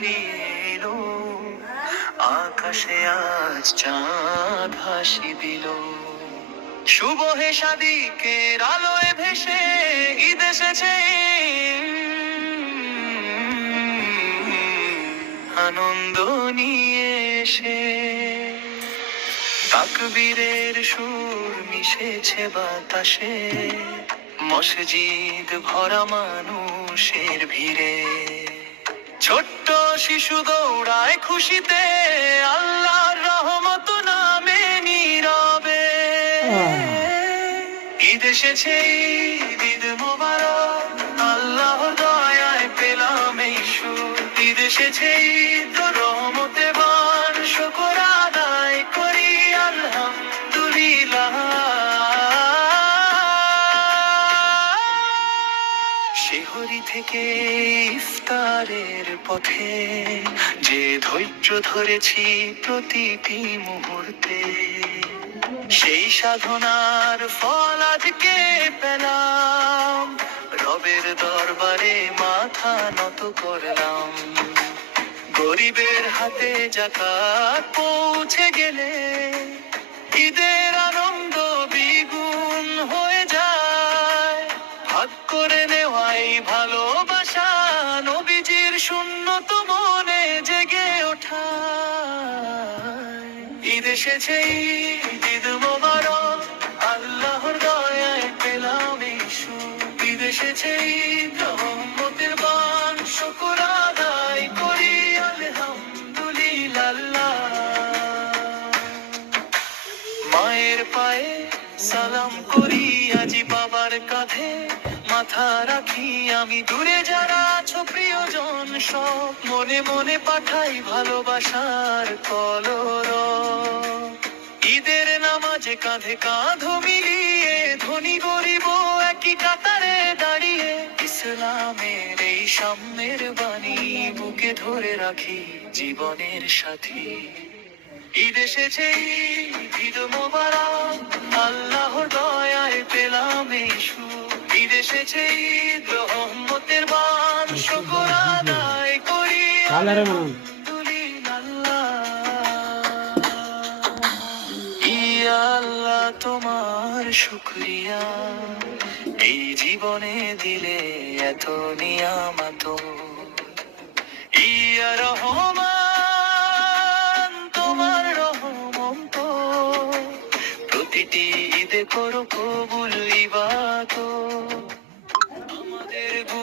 বেরিয়ে এলো, আকাশে আজ চাঁদ হাসি দিল। শুভ হে সাদিকের আলোয় ভেসে ঈদ এসেছে, আনন্দ নিয়ে এসে। তাকবীরের সুর মিশেছে বাতাসে, মসজিদ ভরা মানুষের ভিড়ে। ছোট্ট শিশু দৌড়ায় খুশিতে, আল্লাহর রহমত নামে নীরবে। ঈদ এসেছে, ঈদ মোবারক, আল্লাহর দয়ায় পেলাম এই সুর। ঈদ এসেছে, ঈদ রহমতে বান, শুকর আদায় করি আলহামদুলিল্লাহ। শিহরি থেকে ইফতারের পথে, যে ধৈর্য ধরেছি প্রতিটি মুহূর্তে, সেই সাধনার ফল আজকে পেলাম। রবের দরবারে মাথা নত করলাম। গরিবের হাতে যাকাত পৌঁছে গেলে, ঈদের আনন্দ দ্বিগুণ হয়ে যায়। ভাগ করে নেওয়াই ভালোবাসা, নবীজির সুন্নত মনে জেগে ওঠা। ঈদ এসেছে, ঈদ মোবারক, আল্লাহর দয়ায় পেলাম এই সুর। ঈদ এসেছে, ঈদ রহমতের বান, শুকর আদায় করি আলহামদুলিল্লাহ। মায়ের পায়ে সালাম করি, আজি বাবার কাঁধে মাথা রাখি আমি। দূরে যারা আছো প্রিয়জন সব, মনে মনে পাঠাই ভালোবাসার কলরব। ঈদের নামাজে কাঁধে কাঁধ মিলিয়ে, ধনী গরিব একই কাতারে দাঁড়িয়ে, ইসলামের এই সাম্যের বাণী বুকে ধরে রাখি জীবনের সাথী। ঈদ এসেছে, ঈদ মোবারক, আল্লাহর দয়ায় পেলাম এই সুর। ঈদ এসেছে, ঈদ রহমতের বান, শুকর আদায় করি আলহামদুলিল্লাহ। ইয়া আল্লাহ তোমার শুকরিয়া, এই জীবনে দিলে এত নিয়ামত। ইয়া রহমান তোমার রহমত, প্রতিটি ঈদে করো কবুল ইবাদত।